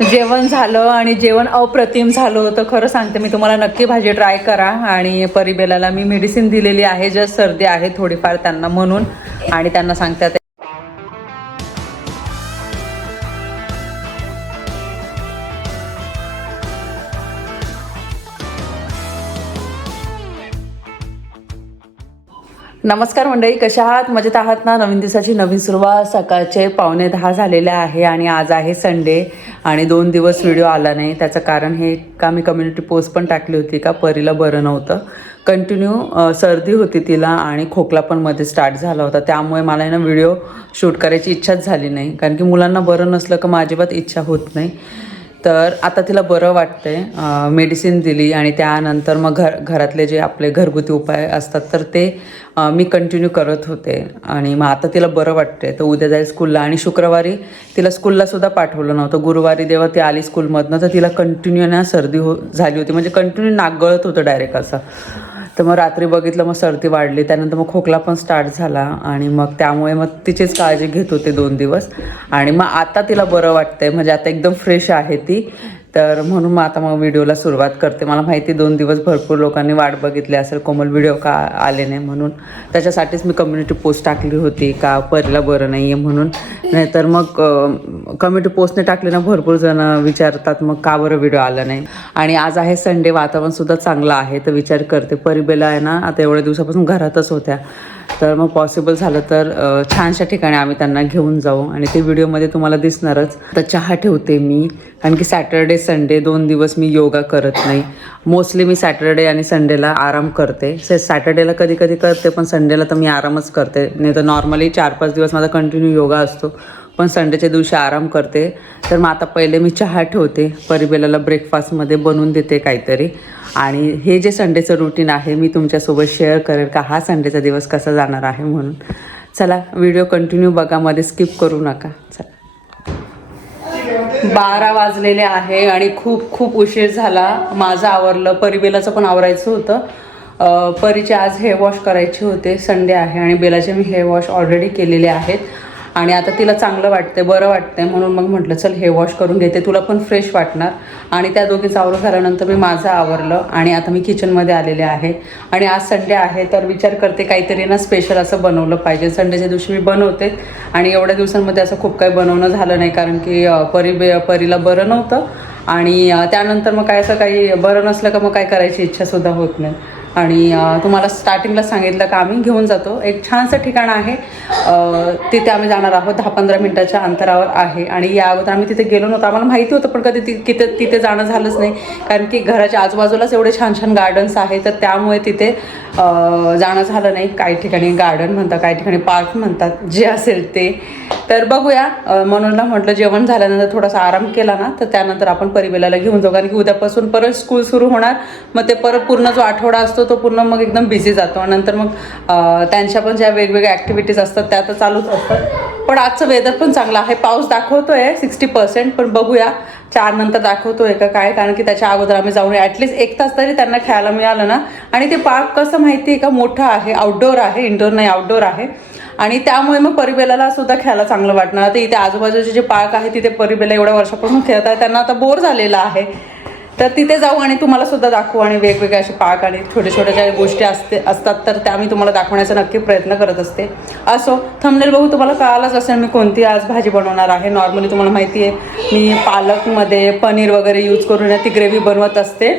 जेवण झालं आणि जेवण अप्रतिम झालं होतं खरं सांगते मी तुम्हाला नक्की भाजी ट्राय करा. आणि परिबेलाला मी मेडिसिन दिलेली आहे जस्ट सर्दी आहे थोडीफार त्यांना म्हणून. आणि त्यांना सांगते नमस्कार मंडळी कशा आहात? मजेत आहात ना? नवीन दिवसाची नवीन सुरुवात. सकाळचे पावणे दहा झालेले आहे आणि आज आहे संडे आणि दोन दिवस व्हिडिओ आला नाही. त्याचं कारण हे का मी कम्युनिटी पोस्ट पण टाकली होती का परीला बरं नव्हतं. कंटिन्यू सर्दी होती तिला आणि खोकला पण मध्ये स्टार्ट झाला होता. त्यामुळे मला आहे ना व्हिडिओ शूट करायची इच्छाच झाली नाही. कारण की मुलांना बरं नसलं का माझी अजिबात इच्छा होत नाही. तर आता तिला बरं वाटतंय मेडिसिन दिली आणि त्यानंतर मग घर घरातले जे आपले घरगुती उपाय असतात तर ते मी कंटिन्यू करत होते. आणि मग आता तिला बरं वाटतंय. तर उद्या जाईल स्कूलला आणि शुक्रवारी तिला स्कूललासुद्धा पाठवलं नव्हतं. गुरुवारी देवा ती आली स्कूलमधनं तर तिला कंटिन्यू ना सर्दी हो झाली होती. म्हणजे कंटिन्यू नाक गळत होतं डायरेक्ट असं. तर मग रात्री बघितलं मग सर्दी वाढली. त्यानंतर मग खोकला पण स्टार्ट झाला आणि मग त्यामुळे मग तिचीच काळजी घेत होते दोन दिवस. आणि मग आता तिला बरं वाटतंय. म्हणजे आता एकदम फ्रेश आहे ती. तर म्हणून मग आता मग व्हिडिओला सुरुवात करते. मला माहिती दोन दिवस भरपूर लोकांनी वाट बघितली असेल कोमल व्हिडिओ का आले नाही म्हणून. त्याच्यासाठीच मी कम्युनिटी पोस्ट टाकली होती का परीला बरं नाही आहे म्हणून. नाहीतर मग कम्युनिटी पोस्टने टाकले ना भरपूर जण विचारतात मग का बरं व्हिडिओ आला नाही? आणि आज आहे संडे वातावरणसुद्धा चांगलं आहे तर विचार करते. परिबेला आहे ना आता एवढ्या दिवसापासून घरातच होत्या. तर मग पॉसिबल झालं तर छानशा ठिकाणी आम्ही त्यांना घेऊन जाऊ. आणि ते व्हिडिओमध्ये तुम्हाला दिसणारच. तर चहा ठेवते मी. कारण की सॅटर्डे संडे दोन दिवस मी योगा करत नाही. मोस्टली मी सॅटर्डे आणि संडेला आराम करते. से सॅटर्डेला कधी कधी करते पण संडेला तर मी आरामच करते. नाही तर नॉर्मली चार पाच दिवस माझा कंटिन्यू योगा असतो. पण संडेच्या दिवशी आराम करते. तर मग आता पहिले मी चहा ठेवते. परिबेलाला ब्रेकफास्टमध्ये बनवून देते काहीतरी. आणि हे जे संडेचं रुटीन आहे मी तुमच्यासोबत शेअर करेल का हा संडेचा दिवस कसा जाणार आहे म्हणून. चला व्हिडिओ कंटिन्यू बघा मध्ये स्किप करू नका. चला. बारा वाजलेले आहे आणि खूप खूप उशीर झाला. माझं आवरलं. परिबेलाचं पण आवरायचं होतं. परीचे आज हेअर वॉश करायचे होते. संडे आहे आणि बेलाचे मी हेअर वॉश ऑलरेडी केलेले आहेत. आणि आता तिला चांगलं वाटतंय बरं वाटतंय म्हणून मग म्हटलं चल हे वॉश करून घेते तुला पण फ्रेश वाटणार. आणि त्या दोघीचं आवरून झाल्यानंतर मी माझं आवरलं आणि आता मी किचनमध्ये आलेले आहे. आणि आज संडे आहे तर विचार करते काहीतरी ना स्पेशल असं बनवलं पाहिजे. संडेच्या दिवशी मी बनवते आणि एवढ्या दिवसांमध्ये असं खूप काही बनवणं झालं नाही कारण की परी बे परीला बरं नव्हतं. आणि त्यानंतर मग काय असं काही बरं नसलं का मग काय करायची इच्छासुद्धा होत नाही. आणि तुम्हाला स्टार्टिंगला सांगितलं का आम्ही घेऊन जातो. एक छानसं ठिकाण आहे. तिथे आम्ही जाणार आहोत. दहा पंधरा मिनटाच्या अंतरावर आहे. आणि या अगोदर आम्ही तिथे गेलो नव्हतो. आम्हाला माहिती होतं पण कधी ति तिथे तिथे जाणं झालंच नाही. कारण की घराच्या आजूबाजूलाच एवढे छान छान गार्डन्स आहे तर त्यामुळे तिथे जाणं झालं नाही. काही ठिकाणी गार्डन म्हणतात काही ठिकाणी पार्क म्हणतात. जे असेल ते. तर बघूया. मनोजला म्हटलं जेवण झाल्यानंतर थोडासा आराम केला ना तर त्यानंतर आपण परिबेलाला घेऊन जाऊ. कारण की उद्यापासून परत स्कूल सुरू होणार. मग ते परत पूर्ण जो आठवडा असतो तो पूर्ण मग एकदम बिझी जातो. नंतर मग त्यांच्या पण ज्या वेगवेगळ्या ॲक्टिव्हिटीज असतात त्या तर चालूच असतात. पण आजचं वेदर पण चांगलं आहे. पाऊस दाखवतोय सिक्स्टी पर्सेंट पण बघूया. चार नंतर दाखवतोय का काय? कारण की त्याच्या अगोदर आम्ही जाऊन ॲटलिस्ट एक तास तरी त्यांना खेळायला मिळालं ना. आणि ते पार्क कसं माहिती आहे का? मोठं आहे आउटडोअर आहे इंडोर नाही आउटडोअर आहे. आणि त्यामुळे मग परिबेलाला सुद्धा खेळायला चांगलं वाटणार. आता इथे आजूबाजूचे जे पार्क आहे तिथे परिबेला एवढ्या वर्षापासून खेळत आहे त्यांना आता बोर झालेला आहे. तर तिथे जाऊ आणि तुम्हाला सुद्धा दाखवू आणि वेगवेगळे असे पार्क आणि छोट्या छोट्या ज्या गोष्टी असते असतात तर त्या मी तुम्हाला दाखवण्याचा नक्की प्रयत्न करत असते. असो थंबनेल बघू तुम्हाला कळालंच असेल मी कोणती आज भाजी बनवणार आहे. नॉर्मली तुम्हाला माहिती आहे मी पालकमध्ये पनीर वगैरे यूज करून ती ग्रेव्ही बनवत असते.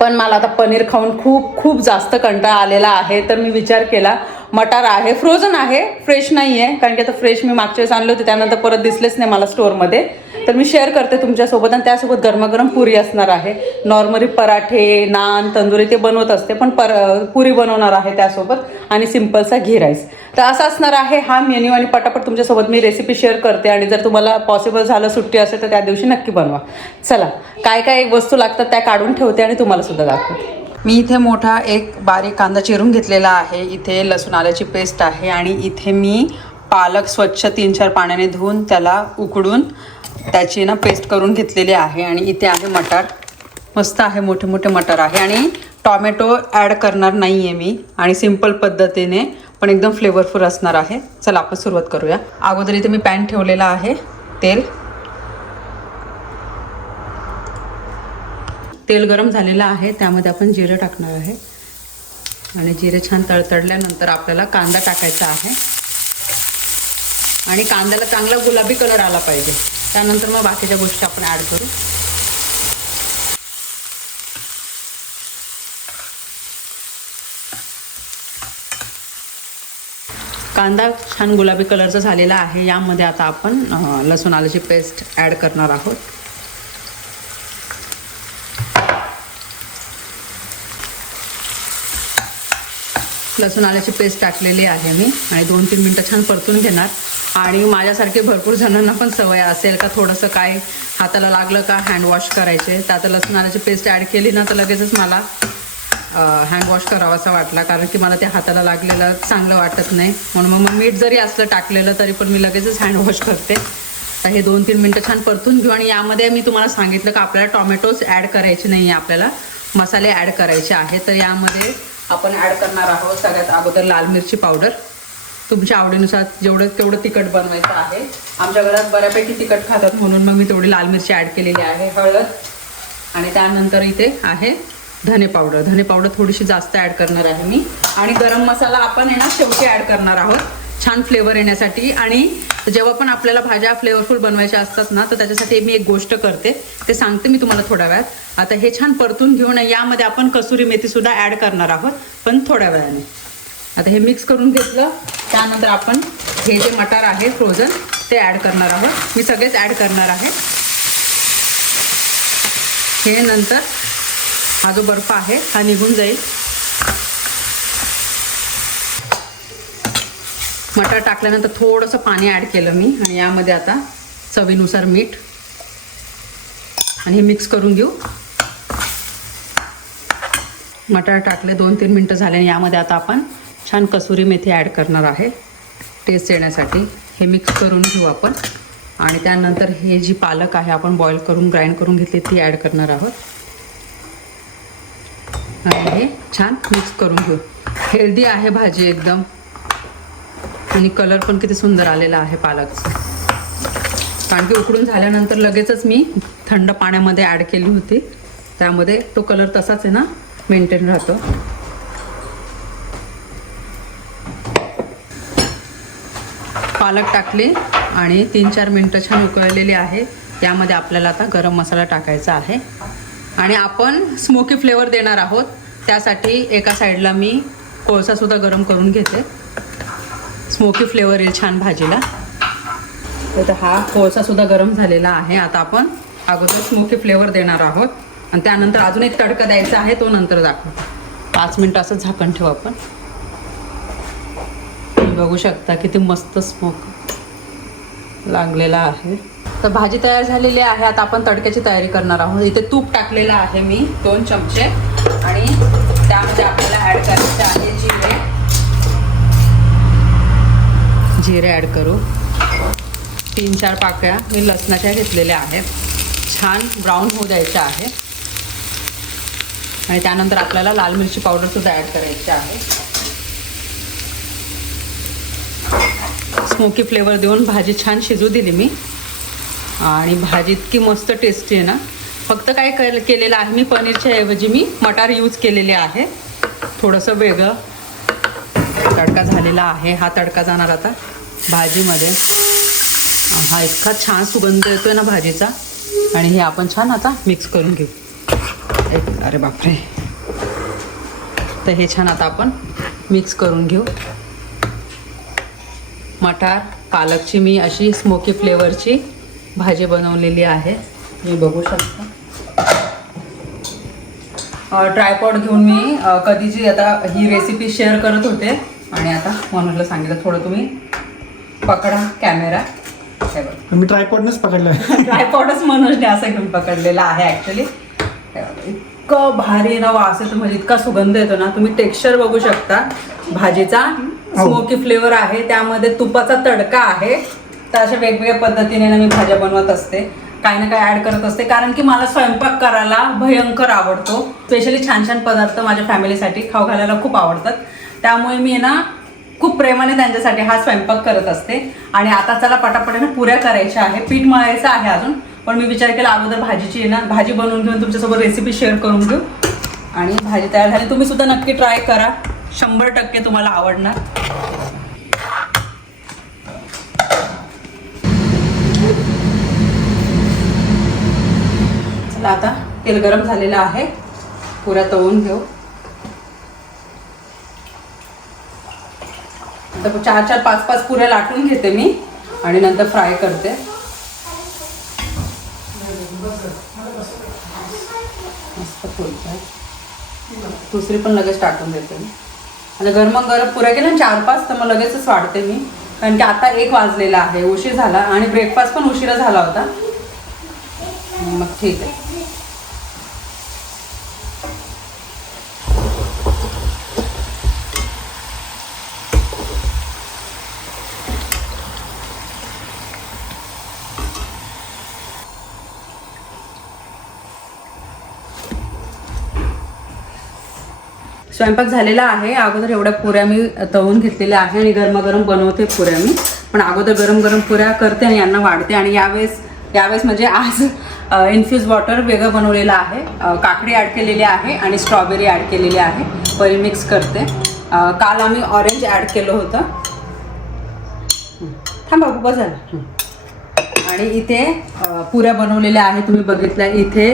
पण मला आता पनीर खाऊन खूप खूप जास्त कंटाळा आलेला आहे. तर मी विचार केला मटार आहे फ्रोझन आहे फ्रेश नाही आहे कारण की आता फ्रेश मी मागच्या वेळेस आणले होते त्यानंतर परत दिसलेच नाही मला स्टोअरमध्ये तर मी शेअर करते तुमच्यासोबत आणि त्यासोबत गरमागरम पुरी असणार आहे. नॉर्मली पराठे नान तंदुरी ते बनवत असते पण पर पुरी बनवणार आहे त्यासोबत आणि सिम्पलचा घी राईस तर असं असणार आहे हा मेन्यू आणि पटापट तुमच्यासोबत मी रेसिपी शेअर करते आणि जर तुम्हाला पॉसिबल झालं सुट्टी असेल तर त्या दिवशी नक्की बनवा. चला काय काय वस्तू लागतात त्या काढून ठेवते आणि तुम्हाला सुद्धा दाखवते. मी इथे मोठा एक बारीक कांदा चिरून घेतलेला आहे. इथे लसूण आल्याची पेस्ट आहे आणि इथे मी पालक स्वच्छ तीन चार पाण्याने धुवून त्याला उकडून त्याची ना पेस्ट करून घेतलेली आहे आणि इथे आहे मटार. मस्त आहे मोठे मोठे मटार आहे. आणि टॉमॅटो ॲड करणार नाही आहे मी आणि सिंपल पद्धतीने पण एकदम फ्लेवरफुल असणार आहे. चला आपण सुरुवात करूया. अगोदर इथे मी पॅन ठेवलेला आहे तेल. तेल गरम झालेलं आहे त्यामध्ये आपण जिरं टाकणार आहे. आणि जिरे छान तळतळल्यानंतर आपल्याला कांदा टाकायचा आहे. आणि कांद्याला चांगला गुलाबी कलर आला पाहिजे. त्यानंतर मग बाकीच्या गोष्टी आपण ॲड करू. कांदा छान गुलाबी कलरचा झालेला आहे. यामध्ये आता आपण लसूण आल्याची पेस्ट ॲड करणार आहोत. लसूण आल्याची पेस्ट टाकलेली आहे मी. आणि दोन तीन मिनटं छान परतून घेणार. आणि माझ्यासारखे भरपूर जणांना पण सवय असेल का थोडंसं काय हाताला लागलं का हँडवॉश करायचे. त्यात लसणाची पेस्ट ॲड केली ना तर लगेचच मला हँडवॉश करावासा वाटला कारण की मला ते हाताला लागलेलं चांगलं वाटत नाही. म्हणून मग मीठ जरी असलं टाकलेलं तरी पण मी लगेचच हँडवॉश करते. तर हे दोन तीन मिनटं छान परतून घेऊ आणि यामध्ये मी तुम्हाला सांगितलं का आपल्याला टॉमॅटोज ॲड करायचे नाही आहे आपल्याला. मसाले ॲड करायचे आहे तर यामध्ये आपण ॲड करणार आहोत सगळ्यात अगोदर लाल मिरची पावडर तुमच्या आवडीनुसार जेवढं तेवढं तिखट बनवायचं आहे. आमच्या घरात बऱ्यापैकी तिखट खातात म्हणून मग मी तेवढी लाल मिरची ॲड केलेली आहे हळद. आणि त्यानंतर इथे आहे धने पावडर. धने पावडर थोडीशी जास्त ॲड करणार आहे मी. आणि गरम मसाला आपण आहे ना शेवटी ॲड करणार आहोत. छान फ्लेवर येण्यासाठी. आणि जेव्हा पण आपल्याला भाज्या फ्लेवरफुल बनवायच्या असतात ना तर त्याच्यासाठी मी एक गोष्ट करते. ते सांगते मी तुम्हाला थोड्या वेळात. आता हे छान परतून घेऊन यामध्ये आपण कसुरी मेथीसुद्धा ॲड करणार आहोत पण थोड्या वेळाने. आता हे मिक्स करून घेतलं. त्यानंतर आपण हे जे मटार आहे फ्रोझन ते ॲड करणार आहोत. मी सगळेच ॲड करणार आहे. हे नंतर हा जो बर्फ आहे हा निघून जाईल. मटार टाकल्यानंतर थोडंसं पाणी ॲड केलं मी आणि यामध्ये आता चवीनुसार मीठ. आणि हे मिक्स करून घेऊ. मटार टाकले दोन तीन मिनटं झाले आणि यामध्ये आता आपण छान कसुरी मेथी ॲड करणार आहे. टेस्ट येण्यासाठी हे मिक्स करून घेऊ आपण. आणि त्यानंतर हे जी पालक आहे आपण बॉईल करून ग्राइंड करून घेतली ती ॲड करणार आहोत. आणि हे छान मिक्स करून घेऊ. हेल्दी आहे भाजी एकदम. आणि कलर पण किती सुंदर आलेला आहे पालकचा. कारण की उकडून झाल्यानंतर लगेचच मी थंड पाण्यामध्ये ॲड केली होती. त्यामध्ये तो कलर तसाच आहे ना मेंटेन राहतो. पालक टाकले आणि तीन चार मिनटं छान उकळलेली आहे. यामध्ये आपल्याला आता गरम मसाला टाकायचा आहे. आणि आपण स्मोकी फ्लेवर देणार आहोत. त्यासाठी एका साईडला मी कोळसासुद्धा गरम करून घेते. स्मोकी फ्लेवर येईल छान भाजीला. तर हा कोळसासुद्धा गरम झालेला आहे. आता आपण अगोदर स्मोकी फ्लेवर देणार आहोत. आणि त्यानंतर अजून एक तडका द्यायचा आहे तो नंतर दाखवतो. पाच मिनटं असं झाकण ठेवू आपण. बघू शकता किती मस्त स्मोक लागलेला आहे. तर भाजी तयार झालेली आहे. आता आपण तडक्याची तयारी करणार आहोत. इथे तूप टाकलेलं आहे मी दोन चमचे. आणि त्यामध्ये आपल्याला ॲड करायचे आहे जिरे. जिरे ॲड करू. तीन चार पाकळ्या मी लसणाच्या घेतलेल्या आहेत. छान ब्राऊन होऊ द्यायच्या आहे आणि त्यानंतर आपल्याला लाल मिरची पावडरसुद्धा ॲड करायची आहे. स्मोकी फ्लेवर देऊन भाजी छान शिजू दिली मी. आणि भाजी इतकी मस्त टेस्टी आहे ना. फक्त काय केल केलेलं आहे मी पनीरच्या ऐवजी मी मटार यूज केलेले आहे. थोडंसं वेगळं तडका झालेला आहे. हा तडका जाणार आता भाजीमध्ये. हा इतका छान सुगंध येतोय ना भाजीचा. आणि हे आपण छान आता मिक्स करून घेऊ. एक अरे बापरे. तर हे छान आता आपण मिक्स करून घेऊ. मटार पालकची मी अशी स्मोकी फ्लेवरची भाजी बनवलेली आहे. मी बघू शकता. ट्रायपॉड घेऊन मी अ, कधीची आता ही रेसिपी शेअर करत होते आणि आता मनोजला सांगितलं थोडं तुम्ही पकडा कॅमेरा मी ट्रायपॉडनेच पकडलं. ट्रायपॉडच मनोजने असं घेऊन पकडलेला आहे ॲक्च्युली इतकं भारी ना वास येतो म्हणजे इतका सुगंध येतो ना तुम्ही टेक्स्चर बघू शकता. भाजीचा हो. स्मोकी फ्लेवर आहे त्यामध्ये तुपाचा तडका आहे. तर अशा वेगवेगळ्या पद्धतीने ना मी भाज्या बनवत असते. काही ना काही ॲड करत असते. कारण की मला स्वयंपाक करायला भयंकर आवडतो. स्पेशली छान छान पदार्थ माझ्या फॅमिलीसाठी खाऊ घालायला खूप आवडतात. त्यामुळे मी ना खूप प्रेमाने त्यांच्यासाठी हा स्वयंपाक करत असते. आणि आता चला पटापटाने ना पुऱ्या करायच्या आहे पीठ मळायचं आहे अजून. पण मी विचार केला अगोदर भाजीची ना भाजी बनवून घेऊन तुमच्यासोबत रेसिपी शेअर करून घेऊ. आणि भाजी तयार झाली. तुम्ही सुद्धा नक्की ट्राय करा. शंभर टक्के तुम्हाला आवडणार. चला आता तेल गरम झालेलं आहे. पुऱ्या तळून घेऊ. आता चार चार पाच पाच पुऱ्या लाटून घेते मी आणि नंतर फ्राय करते. मस्त दुसरी पण लगेच टाकून देते मी. आता गरम गरम पुऱ्या केल्या चार पाच तर मग लगेचच वाढते मी. कारण की आता एक वाजलेला आहे उशीर झाला आणि ब्रेकफास्ट पण उशिरा झाला होता. मग ठीक आहे. स्वयंपाक झालेला आहे. अगोदर एवढ्या पुऱ्या मी तळून घेतलेल्या आहे आणि गरमागरम बनवते पुऱ्या मी. पण अगोदर गरम गरम पुऱ्या करते आणि यांना वाढते. आणि यावेळेस यावेळेस म्हणजे आज इन्फ्यूज वॉटर वेगळं बनवलेलं आहे. काकडी ॲड केलेली आहे आणि स्ट्रॉबेरी ॲड केलेली आहे. परी मिक्स करते. काल आम्ही ऑरेंज ॲड केलं होतं. थांबा खूपच झालं. आणि इथे पुऱ्या बनवलेल्या आहे तुम्ही बघितल्या इथे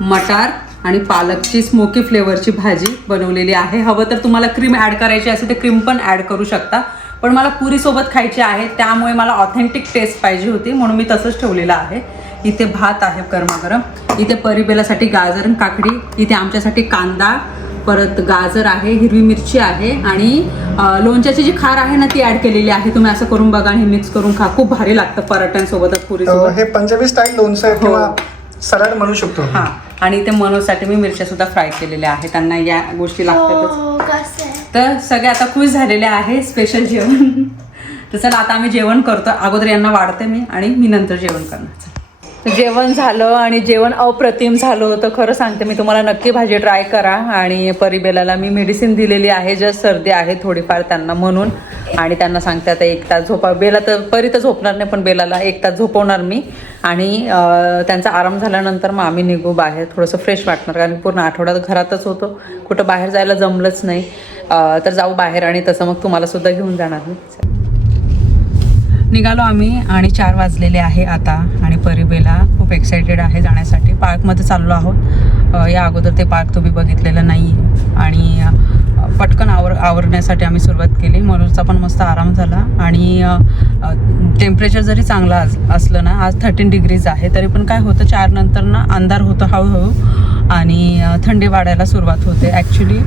मटार आणि पालकची स्मोकी फ्लेवरची भाजी बनवलेली आहे. हवं तर तुम्हाला क्रीम ॲड करायची असेल तर क्रीम पण ॲड करू शकता. पण मला पुरीसोबत खायची आहे त्यामुळे मला ऑथेंटिक टेस्ट पाहिजे होती म्हणून मी तसंच ठेवलेलं आहे. इथे भात आहे गरमागरम. इथे परिबेलासाठी गाजर आणि काकडी इथे आमच्यासाठी कांदा परत गाजर आहे हिरवी मिरची आहे आणि लोणच्याची जी खार आहे ना ती ॲड केलेली आहे. तुम्ही असं करून बघा आणि मिक्स करून खा. खूप भारी लागतं पराठ्यांसोबतच अं, हे पंजाबी स्टाईल लोणचं आहे हो. सलाड म्हणू शकतो हा आणि इथे मनोजसाठी मी मिरच्या सुद्धा फ्राय केलेल्या आहेत. त्यांना या गोष्टी लागतातच. हो कसं आहे? तर सगळे आता खुश झालेले आहे स्पेशल जेवण. तर चला आता आम्ही जेवण करतो. अगोदर यांना वाढते मी आणि मी नंतर जेवण करणार. जेवण झालं आणि जेवण अप्रतिम झालं होतं खरं सांगते मी तुम्हाला. नक्की भाजी ट्राय करा आणि परिबेलाला मी मेडिसिन दिलेली आहे जस्ट सर्दी आहे थोडीफार त्यांना म्हणून. आणि त्यांना सांगते आता एक तास झोपा बेला तर परी तर झोपणार नाही पण बेलाला एक तास झोपवणार मी. आणि त्यांचा आराम झाल्यानंतर मग आम्ही निघू बाहेर. थोडंसं फ्रेश वाटणार कारण पूर्ण आठवड्यात घरातच होतो. कुठं बाहेर जायला जमलंच नाही. तर जाऊ बाहेर आणि तसं मग तुम्हाला सुद्धा घेऊन जाणार मी. निघालो आम्ही आणि चार वाजलेले आहे आता आणि परिबेला खूप एक्सायटेड आहे जाण्यासाठी. पार्कमध्ये चाललो आहोत. या अगोदर ते पार्क तुम्ही बघितलेलं नाही आणि पटकन आवर आवरण्यासाठी आम्ही सुरुवात केली. मनोजचा पण मस्त आराम झाला. आणि टेम्परेचर जरी चांगलं आज असलं ना आज थर्टीन डिग्रीज आहे तरी पण काय होतं चार नंतर ना अंधार होतं हळूहळू. आणि थंडी वाढायला सुरुवात होते. ॲक्च्युली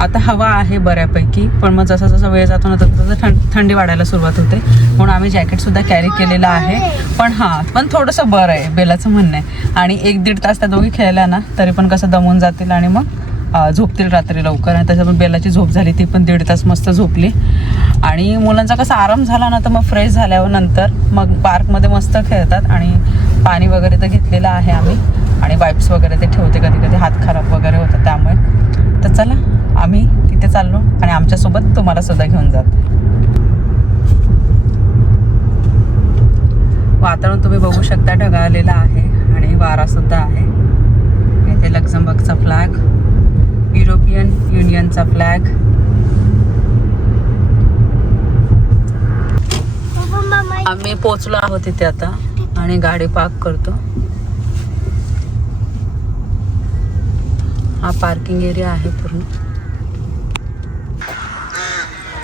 आता हवा आहे बऱ्यापैकी पण मग जसं जसं वेळ जातो ना तसं तसं थंड थंडी वाढायला सुरुवात होते. म्हणून आम्ही जॅकेटसुद्धा कॅरी केलेलं आहे. पण हां पण थोडंसं बरं आहे बेलाचं म्हणणं आहे. आणि एक दीड तास त्या दोघी खेळल्या ना तरी पण कसं दमून जातील आणि मग झोपतील रात्री लवकर आणि त्याच्यामुळे बेलाची झोप झाली ती पण दीड तास मस्त झोपली. आणि मुलांचा कसा आराम झाला ना तर मग फ्रेश झाल्यावर नंतर मग पार्कमध्ये मस्त खेळतात आणि पाणी वगैरे तर घेतलेलं आहे आम्ही. आणि वाईप्स वगैरे ते ठेवते कधी कधी हात खराब वगैरे होतात त्यामुळे. तर चला आम्ही तिथे चाललो आणि आमच्यासोबत तुम्हाला सुद्धा घेऊन जाते. वातावरण तुम्ही बघू शकता ढगाळलेलं आहे आणि वारा सुद्धा आहे. इथे लक्झमबर्गचा फ्लॅग युरोपियन युनियनचा फ्लॅग आम्ही पोचलो आहोत तिथे आता आणि गाडी पार्क करतो. हा पार्किंग एरिया आहे पूर्ण.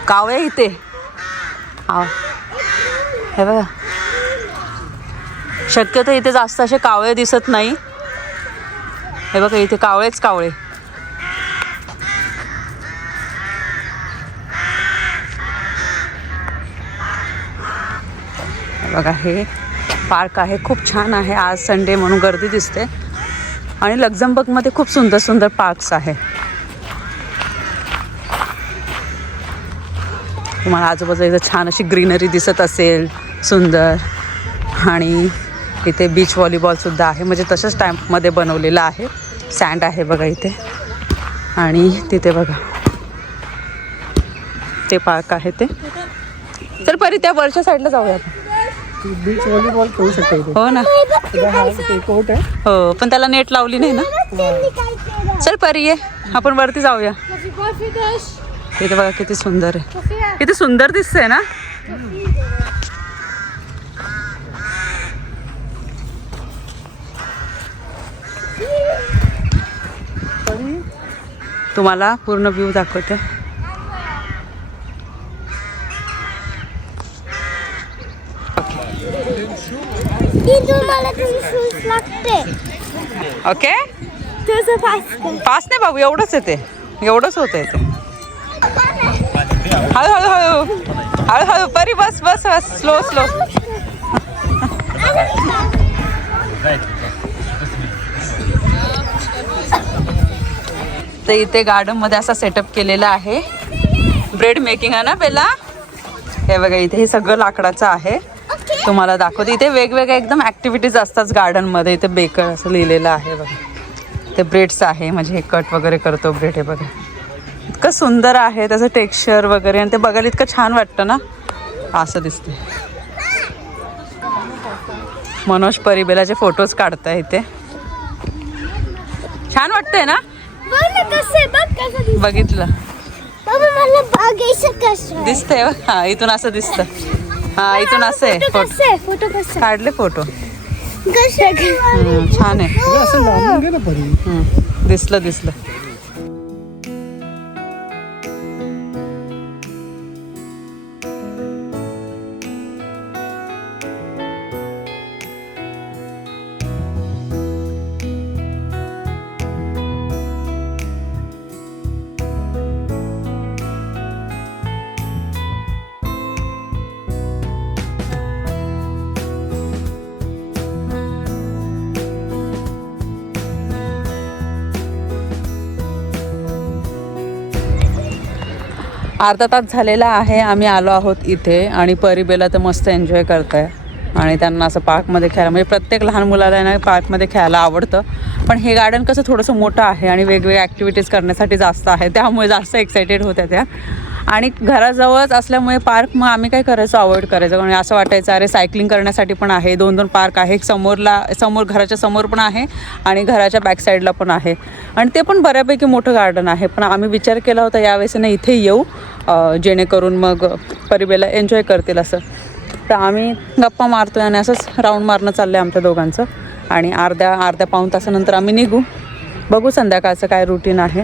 कावळे इथे. हा. हे बघा. शक्यतो इथे जास्त असे कावळे दिसत नाही. हे बघा इथे कावळेच कावळे. बघा हे पार्क आहे. खूप छान आहे. आज संडे म्हणून गर्दी दिसते. आणि लक्झमबर्गमध्ये खूप सुंदर सुंदर पार्क्स आहे. तुम्हाला आजूबाजूला इथं छान अशी ग्रीनरी दिसत असेल सुंदर. आणि इथे बीच व्हॉलीबॉलसुद्धा आहे. म्हणजे तसंच टाईपमध्ये बनवलेलं आहे. सँड आहे बघा इथे. आणि तिथे बघा. ते पार्क आहे ते. तर परी त्या वरच्या साईडला जाऊया आपण. बीच व्हॉलीबॉल खेळू शकतो इथे. हो ना. हा कोर्ट आहे. हो पण त्याला नेट लावली नाही ना. चल परी ये आपण वरती जाऊया. इथे बघा किती सुंदर आहे. किती सुंदर दिसतंय ना. तुम्हाला पूर्ण व्ह्यू दाखवते. ती तुम्हाला तुझी शूज लागते ओके तुझं पास पास नाही बाबू एवढंच येते एवढंच होत ते हळू हळू हळू हळू हळू परी बस बस बस स्लो स्लो तर इथे गार्डनमध्ये असा सेटअप केलेला आहे. ब्रेड मेकिंग आहे ना बेला? हे बघा इथे हे सगळं लाकडाचं आहे. तुम्हाला दाखवते. इथे वेगवेगळ्या एकदम ऍक्टिव्हिटीज असतात गार्डनमध्ये. इथे बेकर असं लिहिलेलं आहे बघा. ते ब्रेड्स आहे. म्हणजे हे कट वगैरे करतो ब्रेड हे बघा. इतकं सुंदर आहे त्याचं टेक्स्चर वगैरे. आणि ते बघायला इतकं छान वाटतं ना. असं दिसते मनोज परिबेलाचे फोटोज काढताय इथे. छान वाटतंय ना. बघितलं. दिसतंय. हा इथून असं दिसतं. हा इथून असं आहे फोटो? काढले फोटो. छान आहे. दिसलं दिसलं. अर्धा तास झालेला आहे आम्ही आलो आहोत इथे आणि परिबेला तर मस्त एन्जॉय करताय. आणि त्यांना असं पार्कमध्ये खेळायला म्हणजे प्रत्येक लहान मुलाला ना पार्कमध्ये खेळायला आवडतं. पण हे गार्डन कसं थोडंसं मोठं आहे आणि वेगवेगळ्या ॲक्टिव्हिटीज करण्यासाठी जास्त आहे त्यामुळे जास्त एक्सायटेड होत्या त्या. आणि घराजवळच असल्यामुळे पार्क मग आम्ही काय करायचो? अवॉइड करायचो. म्हणजे असं वाटायचं अरे सायकलिंग करण्यासाठी पण आहे दोन दोन पार्क आहे एक समोरला समोर घराच्या समोर पण आहे आणि घराच्या बॅक साईडला पण आहे. आणि ते पण बऱ्यापैकी मोठं गार्डन आहे. पण आम्ही विचार केला होता यावेळेस ना इथे येऊ. जेणेकरून मग परिबेला एन्जॉय करतील असं. तर आम्ही गप्पा मारतोय आणि असंच राऊंड मारणं चाललं आहे आमच्या दोघांचं. आणि अर्ध्या अर्ध्या पाऊण तासानंतर आम्ही निघू. बघू संध्याकाळचं काय रुटीन आहे.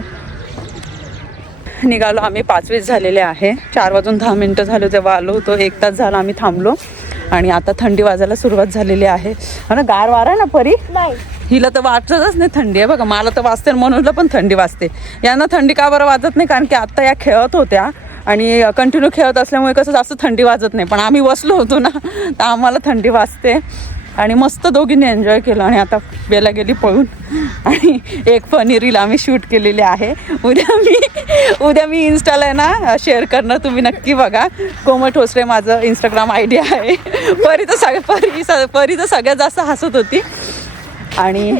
निघालो आम्ही पाचवीस झालेले आहे. चार वाजून दहा मिनटं झाले जेव्हा आलो होतो. एक तास झाला आम्ही थांबलो. आणि आता थंडी वाजायला सुरुवात झालेली आहे. हो ना गार वारा ना परी? हिला तर वाटतच नाही थंडी आहे बघा. मला तर वाजते आणि मनोजला पण थंडी वाजते. यांना थंडी का बरं वाजत नाही? कारण की आत्ता या खेळत होत्या. आणि कंटिन्यू खेळत असल्यामुळे कसं जास्त थंडी वाजत नाही. पण आम्ही बसलो होतो ना तर आम्हाला थंडी वाजते. आणि मस्त दोघींनी एन्जॉय केलं आणि आता बेला गेली पळून. आणि एक फनी रील आम्ही शूट केलेली आहे. उद्या मी उद्या मी इन्स्टाला आहे ना शेअर करणार तुम्ही नक्की बघा. कोमल ठोसरे माझं इंस्टाग्राम आय डी आहे. परी तर सगळ्या परी स- परी तर सगळ्यात जास्त हसत होती. आणि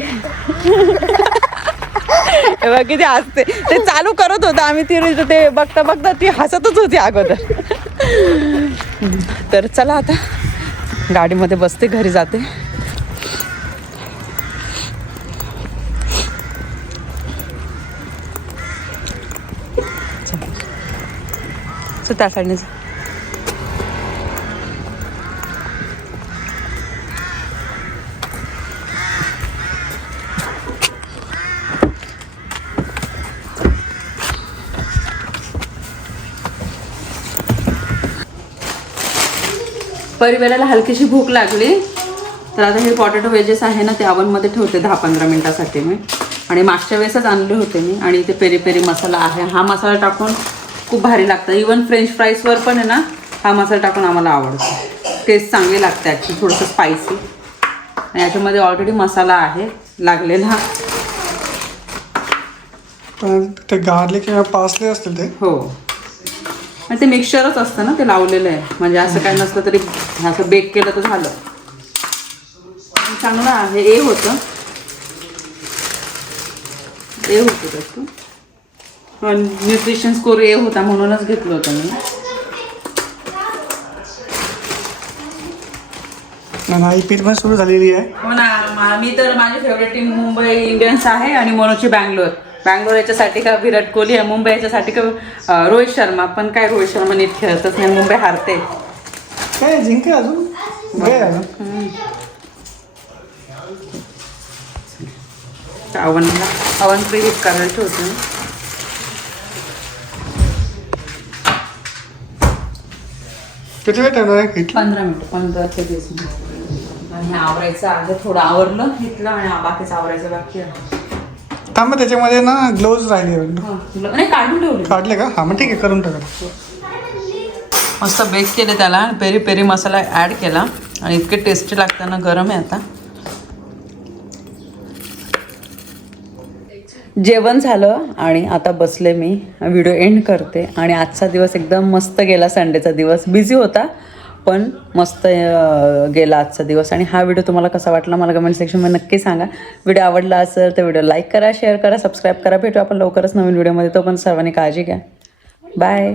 तेव्हा किती हसते. ते चालू करत होतं आम्ही ती ते बघता बघता ती हसतच होती अगोदर. तर चला आता. गाडीमध्ये बसते घरी जाते. त्या साईडने जा. परिवेळाला हलकीशी भूक लागली तर आता हे पॉटॅटो वेजेस आहे ना ते ओव्हनमध्ये ठेवते दहा पंधरा मिनटासाठी मी. आणि मागच्या वेळेसच आणले होते मी आणि इथे पेरी पेरी मसाला आहे. हा मसाला टाकून खूप भारी लागतं. इवन फ्रेंच फ्राईजवर पण आहे ना हा मसाला टाकून आम्हाला आवडतो. टेस्ट चांगली लागते ॲक्च्युली थोडंसं स्पायसी आणि याच्यामध्ये ऑलरेडी मसाला आहे लागलेला. पण ते गार्लिक किंवा पासले असतील ते? हो. आणि ते मिक्सचरच असतं ना ते लावलेलं आहे. म्हणजे असं काही नसलं तरी असं बेक केलं तर झालं. चांगलं आहे. ए होतं. ए होतं त्याचं. न्यूट्रिशन स्कोर ए होता म्हणूनच घेतलं होतं मी. आय पी पण सुरू झालेली आहे. हो ना मा- मी तर माझी फेवरेट टीम मुंबई इंडियन्स आहे आणि मनोची बँगलोर बँगलोर याच्यासाठी का विराट कोहली आहे मुंबई याच्यासाठी का रोहित शर्मा? पण काय रोहित शर्मा नीट खेळतच नाही मुंबई हारते. काय जिंके अजून? अवनला अवन प्रीत करायचं होतं किती वेळ ठेवणार आहे? पंधरा मिनिट पंधरा ते वीस मिनिट. आणि हे आवरायचं आहे थोडं आवरलं घेतलं आणि बाकीचं आवरायचं बाकी आहे. थांबा त्याच्यामध्ये ना ग्लोव्ज राहिले. वाटतं. हं, नाही काढून ठेवले. काढले का? हा मग ठीक आहे करून टाका. मस्त बेक केले त्याला पेरी पेरी मसाला ॲड केला. आणि इतके टेस्टी लागताना गरम आहे आता. जेवण झालं आणि आता बसले मी. व्हिडिओ एंड करते. आणि आजचा दिवस एकदम मस्त गेला संडेचा दिवस. बिझी होता पण मस्त गेला आजचा दिवस. आणि हा व्हिडिओ तुम्हाला कसा वाटला मला कमेंट सेक्शनमध्ये नक्की सांगा. व्हिडिओ आवडला असेल तर व्हिडिओ लाईक करा शेअर करा सबस्क्राईब करा. भेटू आपण लवकरच नवीन व्हिडिओमध्ये तो पण सर्वांनी काळजी घ्या. बाय